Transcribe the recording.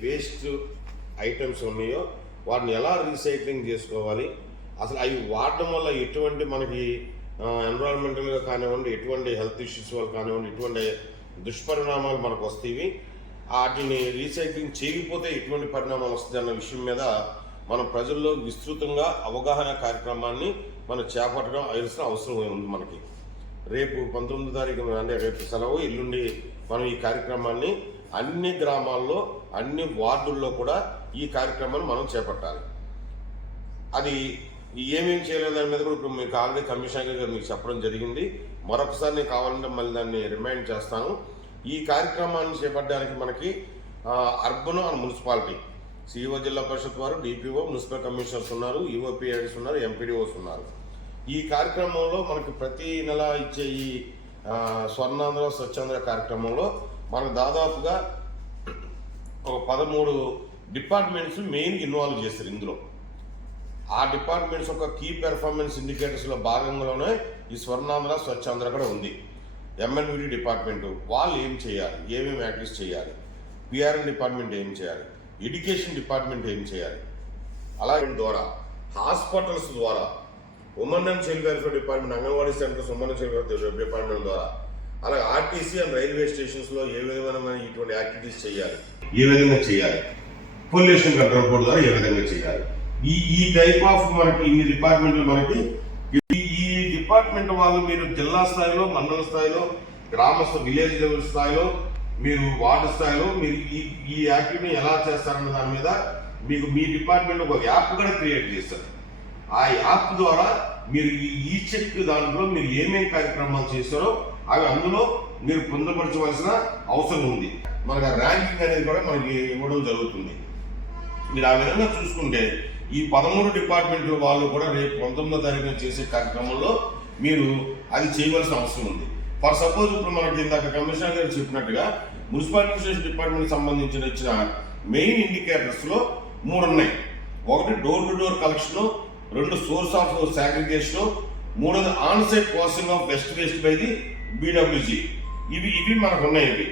Waste items ఉన్నాయో వాటిని ఎలా రీసైక్లింగ్ చేసుకోవాలి, అసలు అవి వాడడం వల్ల ఎటువంటి మనకి ఎన్విరాన్మెంటల్గా కానివ్వండి, ఎటువంటి హెల్త్ ఇష్యూస్ వల్ల కానివ్వండి, ఎటువంటి దుష్పరిణామాలు మనకు వస్తాయి, వాటిని రీసైక్లింగ్ చేయకపోతే ఎటువంటి పరిణామాలు వస్తుంది అన్న విషయం మీద మనం ప్రజల్లో విస్తృతంగా అవగాహన కార్యక్రమాన్ని మనం చేపట్టడం అవసరం ఉంది. మనకి రేపు 19వ తారీఖు అంటే రేపు సెలవు, ఎల్లుండి మనం ఈ కార్యక్రమాన్ని అన్ని గ్రామాల్లో అన్ని వార్డుల్లో కూడా ఈ కార్యక్రమాన్ని మనం చేపట్టాలి. అది ఏమేమి చేయలేదు దాని మీద కూడా ఇప్పుడు మీకు ఆల్రెడీ కమిషనర్ గారు మీకు చెప్పడం జరిగింది. మరొకసారి నేను కావాలంటే మళ్ళీ దాన్ని రిమైండ్ చేస్తాను. ఈ కార్యక్రమాన్ని చేపట్టడానికి మనకి అర్బన్ అండ్ మున్సిపాలిటీ సిఇఓ, జిల్లా పరిషత్ వారు, డిపిఓ, మున్సిపల్ కమిషనర్స్ ఉన్నారు, ఈఓపిఐస్ ఉన్నారు, ఎంపీడీఓస్ ఉన్నారు. ఈ కార్యక్రమంలో మనకి ప్రతి నెల ఇచ్చే ఈ స్వర్ణాంధ్ర స్వచ్ఛాంధ్ర కార్యక్రమంలో మనకు దాదాపుగా ఒక 13 డిపార్ట్మెంట్స్ మెయిన్ ఇన్వాల్వ్ చేస్తారు. ఇందులో ఆ డిపార్ట్మెంట్స్ ఒక కీ పెర్ఫార్మెన్స్ ఇండికేటర్స్లో భాగంగానే ఈ స్వర్ణాంధ్ర స్వచ్ఛాంధ్ర కూడా ఉంది. ఎంఎన్విడి డిపార్ట్మెంట్ వాళ్ళు ఏం చేయాలి, ఏమేమి యాక్టివిటీస్ చేయాలి, పిఆర్ఎన్ డిపార్ట్మెంట్ ఏం చేయాలి, ఎడ్యుకేషన్ డిపార్ట్మెంట్ ఏం చేయాలి, అలాగే ద్వారా హాస్పిటల్స్ ద్వారా women and child welfare department, anganwadi centres, women and child welfare department ద్వారా, అలాగే ఆర్టీసీ అండ్ రైల్వే స్టేషన్స్లో ఏ విధమైన ఇటువంటి యాక్టివిటీస్ చేయాలి, ఏ విధంగా చేయాలి, పొల్యూషన్ కంట్రోల్ బోర్డు ద్వారా ఏ విధంగా చేయాలి, ఈ టైప్ ఆఫ్ మనకి ఇన్ని డిపార్ట్మెంట్లు మనకి ఈ డిపార్ట్మెంట్ వాళ్ళు మీరు జిల్లా స్థాయిలో, మండల స్థాయిలో, గ్రామ విలేజ్ లెవెల్ స్థాయిలో, మీరు వార్డు స్థాయిలో మీరు ఈ యాక్టివిటీని ఎలా చేస్తారన్న దాని మీద మీకు మీ డిపార్ట్మెంట్ ఒక యాప్ కూడా క్రియేట్ చేస్తారు. ఆ యాప్ ద్వారా మీరు ఈ చెక్ దాంట్లో మీరు ఏమేమి కార్యక్రమాలు చేస్తారో అవి అందులో మీరు పొందుపరచవలసిన అవసరం ఉంది. మనకు ఆ ర్యాంకింగ్ అనేది కూడా మనకి ఇవ్వడం జరుగుతుంది. మీరు ఆ విధంగా చూసుకుంటే ఈ 13 డిపార్ట్మెంట్ వాళ్ళు కూడా రేపు 19వ తారీఖున చేసే కార్యక్రమంలో మీరు అది చేయవలసిన అవసరం ఉంది. ఫర్ సపోజ్ ఇప్పుడు మనకి ఇందాక కమిషనర్ గారు చెప్పినట్టుగా మున్సిపల్ అడ్మినిస్ట్రేషన్ డిపార్ట్మెంట్ సంబంధించిన ఇచ్చిన మెయిన్ ఇండికేటర్స్లో 3 ఉన్నాయి. ఒకటి door to door collection, 2 source of segregation, 3 on site processing of waste waste by the BWG. ఇవి మనకు ఉన్నాయి.